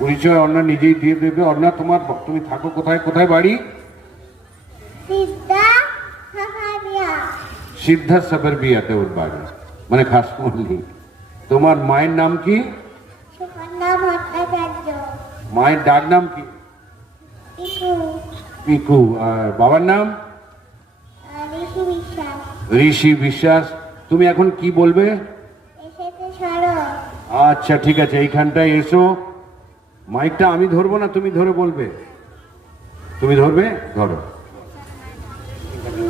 পরিচয় অর্ণা নিজেই দিয়ে দেবে। অর্ণা, তোমার তুমি থাকো কোথায়? কোথায় বাড়ি? সিদ্ধা সাবরবিয়াতে ওর বাড়ি, মানে খাসমল্লি। তোমার মায়ের নাম কি? মায়ের ডাক নাম কি? পিকু। আর বাবার নাম? ঋষি বিশ্বাস। তুমি এখন কি বলবে? আচ্ছা ঠিক আছে, এইখানটায় এসো। মাইকটা আমি ধরবো না, তুমি ধরে বলবে? তুমি ধরবে? ধরো।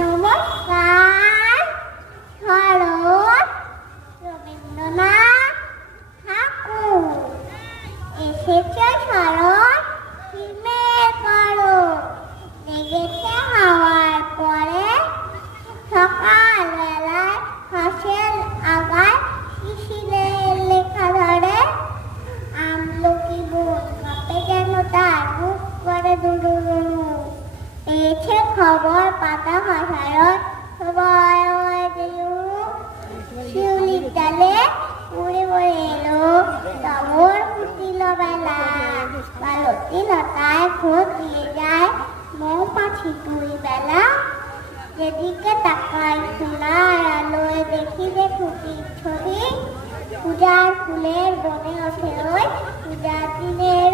নমস্কার, শরৎ রবীন্দ্রনাথ ঠাকুর এসেছে। শরৎ হিমের করো লেগেছে হাওয়ার পরে, সকাল বেলায় হাসের আগায় শিশিরের লেখা ধরে, আমলকি বোন কাঁপে যেন তার মুখ করে দুরু দুরু, পেয়েছে খবর পাতা ভাষায় সবাই শিউলির ডালে উড়ে উড়ে এলো তবর ফুটিল বেলা, বালতি লতায় খোঁজ দিয়ে যায় মৌমাছি দুই বেলা, যেদিকে তাকাই সোনার আলোয় দেখি যে খুঁটির ছবি, পূজার ফুলের বনে ওঠে ওই পূজার দিনের